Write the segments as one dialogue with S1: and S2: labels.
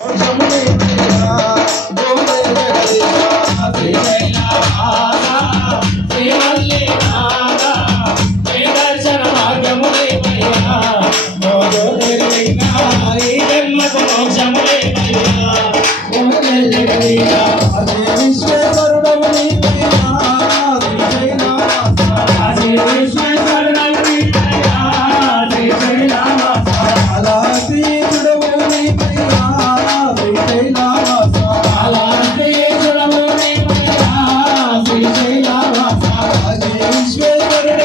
S1: 我想问你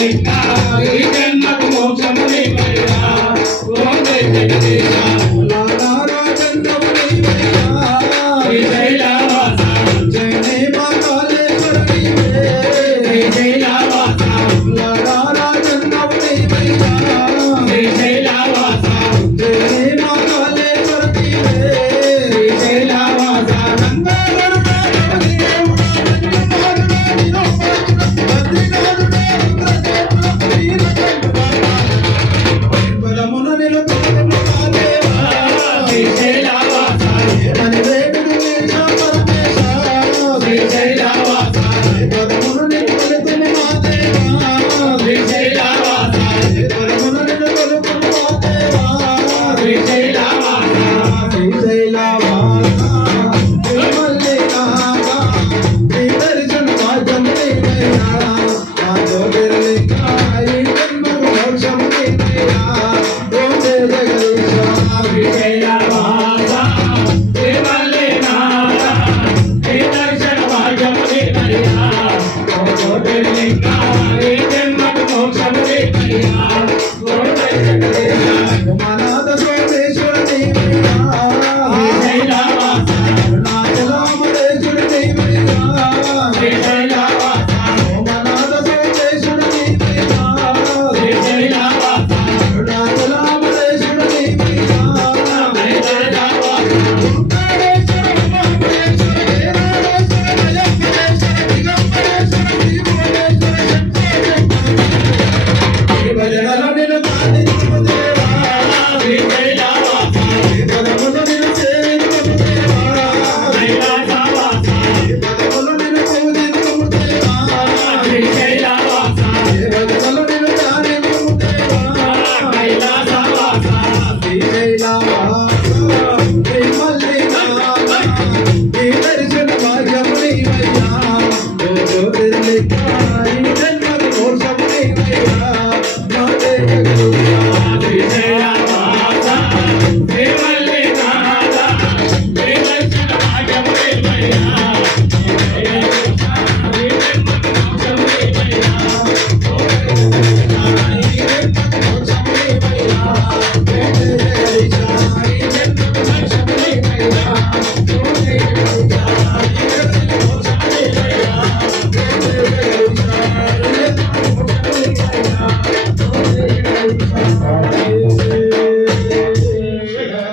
S1: Holy